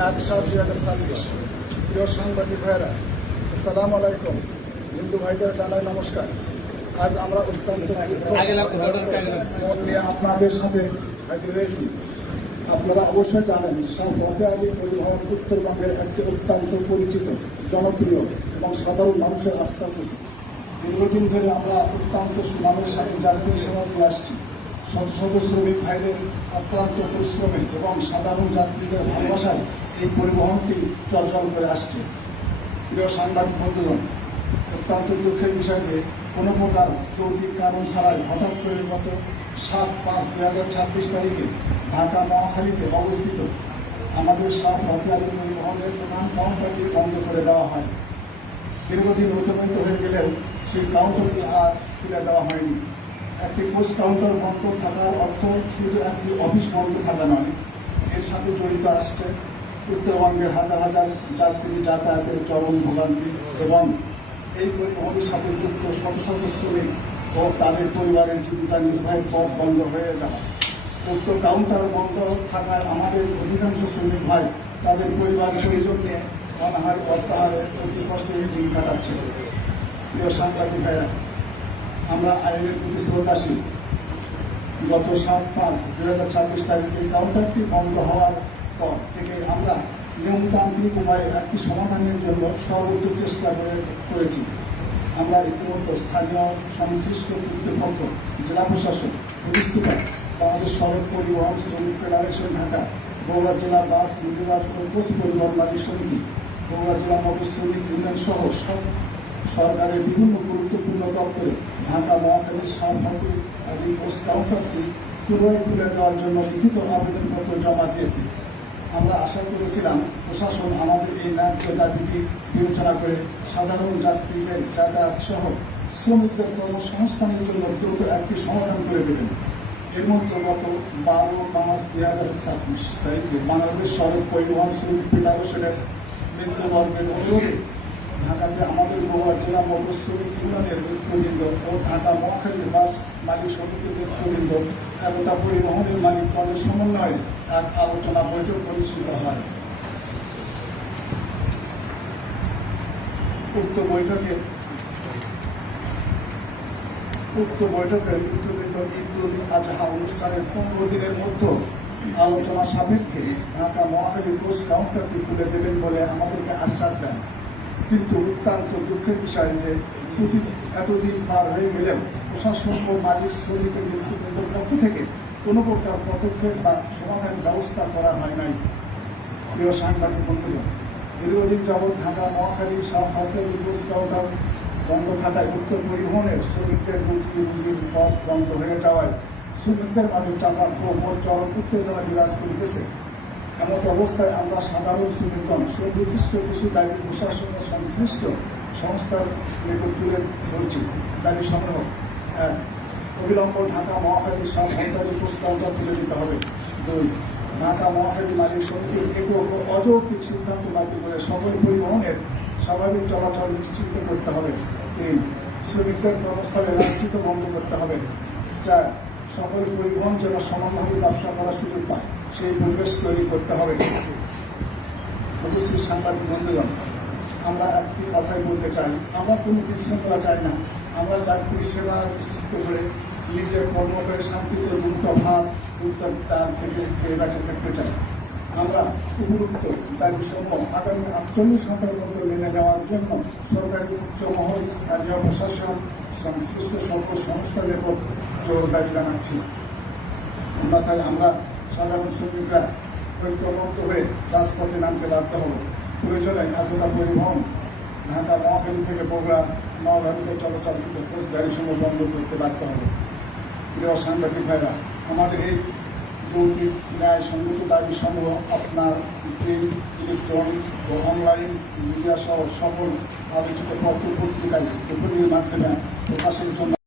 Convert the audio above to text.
1/7/2026। প্রিয় সাংবাদিক ভাইয়েরা, আসসালামু আলাইকুম। হিন্দু ভাইদের জানাই নমস্কার। আজ আমরা অত্যন্ত মত নিয়ে আপনাদের সাথে হাজির হয়েছি। আপনারা অবশ্যই জানেন, শাহ ফতে আলী পরিবহন উত্তরবঙ্গের একটি অত্যন্ত পরিচিত, জনপ্রিয় এবং সাধারণ মানুষের আস্থার প্রতীক। দীর্ঘদিন ধরে আমরা অত্যন্ত সুনামের সাথে যাত্রী সেবা দিয়ে আসছি। শত শত শ্রমিক ভাইদের অক্লান্ত পরিশ্রমে এবং সাধারণ যাত্রীদের ভালোবাসায় এই পরিবহনটি চলাচল করে আসছে। প্রিয় সাংবাদিক বন্ধুগণ, অত্যন্ত দুঃখের বিষয় যে কোনো প্রকার যৌক্তিক কারণ ছাড়াই হঠাৎ করে গত 7/5/2026 তারিখে ঢাকা মহাখালীতে অবস্থিত আমাদের শাহ ফতে আলী পরিবহনের প্রধান কাউন্টারটি বন্ধ করে দেওয়া হয়। দীর্ঘদিন অতিবাহিত হয়ে গেলেও সেই কাউন্টারটি আর খুলে দেওয়া হয়নি। একটি পোস্ট কাউন্টার বন্ধ থাকার অর্থ শুধু একটি অফিস বন্ধ থাকা নয়, এর সাথে জড়িত আসছে উত্তরবঙ্গের হাজার হাজার যাত্রী যাতায়াতের চরম ভোগান্তি এবং এই পরিবহনের সাথে যুক্ত শত শত শ্রমিক ও তাদের পরিবারের জীবিকা নির্বাহের পথ বন্ধ হয়ে যাওয়া। উক্ত কাউন্টার বন্ধ থাকায় আমাদের অধিকাংশ শ্রমিক ভাই তাদের পরিবার পরিজন নিয়ে অনাহারে অর্থাহারে অতি কষ্টে দিন কাটাচ্ছে। প্রিয় সাংবাদিক ভাইরা, আমরা আইনের প্রতি শ্রদ্ধাশীল। গত 7/5/2026 তারিখে কাউন্টারটি বন্ধ হওয়ার পর থেকে আমরা নিয়মতান্ত্রিক উপায়ে একটি সমাধানের জন্য সর্বোচ্চ চেষ্টা করেছি। আমরা ইতিমধ্যে স্থানীয় সংশ্লিষ্ট কর্তৃপক্ষ, জেলা প্রশাসন, পুলিশ সুপার, বাংলাদেশ সড়ক পরিবহন শ্রমিক ফেডারেশন ঢাকা, বগুড়া জেলা বাস মিনিবাস ও পোস্ট পরিবহন মালিক সমিতি, বগুড়া জেলা মোটর শ্রমিক ইউনিয়ন সহ সরকারের বিভিন্ন গুরুত্বপূর্ণ দপ্তরে ঢাকা মহাখালীর শাহ ফতে আলী পোস্ট কাউন্টারটি পুনরায় তুলে দেওয়ার জন্য লিখিত আবেদনপত্র জমা দিয়েছি। আমরা আশা করেছিলাম প্রশাসন আমাদের এই ন্যায্য দাবিটি বিবেচনা করে সাধারণ যাত্রীদের যাতায়াত সহ শ্রমিকদের কর্মসংস্থানের জন্য দ্রুত একটি সমাধান করে দেবেন। এর মধ্যে গত 12/5/2026 তারিখে বাংলাদেশ সড়ক পরিবহন শ্রমিক ফেডারেশনের মিত্রবর্গের অনুরোধে ঢাকাতে আমাদের বগুড়া জেলা মোটর শ্রমিক ইউনিয়নের নেতৃবৃন্দ ও ঢাকা মহাখালীর বাস মালিক সমিতির নেতৃবৃন্দ একতা পরিবহনের মালিকগণের সমন্বয়ে এক আলোচনা বৈঠক অনুষ্ঠিত হয়। উক্ত বৈঠকে নেতৃবৃন্দ ঈদ-উল আজহা অনুষ্ঠানের 15 দিনের মধ্যে আলোচনা সাপেক্ষে ঢাকা মহাখালী পোস্ট কাউন্টারটি খুলে দেবেন বলে আমাদেরকে আশ্বাস দেন। কিন্তু অত্যন্ত দুঃখের বিষয় যে এতদিন পার হয়ে গেলেও প্রশাসন ও মালিক শ্রমিকের নেতৃবৃন্দের পক্ষ থেকে কোনো প্রকার পদক্ষেপ বা সমাধান ব্যবস্থা করা হয় নাই। প্রিয় সাংবাদিক বন্ধুগণ, দীর্ঘদিন যাবৎ ঢাকা মহাখালী শাহ ফতে আলী পোস্ট কাউন্টার বন্ধ থাকায় উত্তর পরিবহনের শ্রমিকদের রুজির পথ বন্ধ হয়ে যাওয়ায় শ্রমিকদের মাঝে চাপা ও চরম উত্তেজনা বিরাজ করিতেছে। এমন অবস্থায় আমরা সাধারণ শ্রমিকগণ সুনির্দিষ্ট কিছু দাবি প্রশাসনের সংশ্লিষ্ট সংস্থার নিকট তুলে ধরছি। দাবি সমূহ: 1. অবিলম্ব ঢাকা মহাখালী শাহ ফতে আলী পোস্ট কাউন্টার তুলে দিতে হবে। 2. ঢাকা মহাখালী মালিক সমিতির একক ও অযৌক্তিক সিদ্ধান্ত বাতিল করে সকল পরিবহনের স্বাভাবিক চলাচল নিশ্চিত করতে হবে। 3. শ্রমিকদের কর্মস্থলে লাঞ্ছিত বন্ধ করতে হবে। 4. সকল পরিবহন যেন সমানভাবে ব্যবসা করার সুযোগ পায় সেই পরিবেশ তৈরি করতে হবে। উপস্থিত সাংবাদিক বন্ধুগণ, আমরা একটি কথাই বলতে চাই, আমরা কোনো বিশৃঙ্খলা চাই না। আমরা যাত্রী সেবা নিশ্চিত করে নিজের কর্ম করে শান্তিতে মুক্ত ভাব উত্তর থেকে খেয়ে বেঁচে থাকতে চাই। আমরা উপযুক্ত দাবি সমূহ আগামী 48 ঘন্টার মধ্যে মেনে নেওয়ার জন্য সরকারি উচ্চ মহল, স্থানীয় প্রশাসন, সংশ্লিষ্ট সকল সংস্থার নিকট জোর দাবি জানাচ্ছি। অন্যথায় আমরা সাধারণ শ্রমিকরা ঐক্যবদ্ধ হয়ে রাজপথে নামতে বাধ্য হব। প্রয়োজনে একতা পরিবহন ঢাকা মহাখালী থেকে বগুড়া নওগাঁতে চলাচলকৃত পোস্ট গাড়িসমূহ বন্ধ করতে বাধ্য হবে। প্রিয় সাংবাদিক ভাইরা, আমাদের এই যৌক্তিক ন্যায় সঙ্গত দাবি সমূহ আপনার প্রিন্ট, ইলেকট্রনিক্স ও অনলাইন মিডিয়া সহ সকল আলোচিত পত্র পত্রিকায় মাধ্যমে প্রকাশের জন্য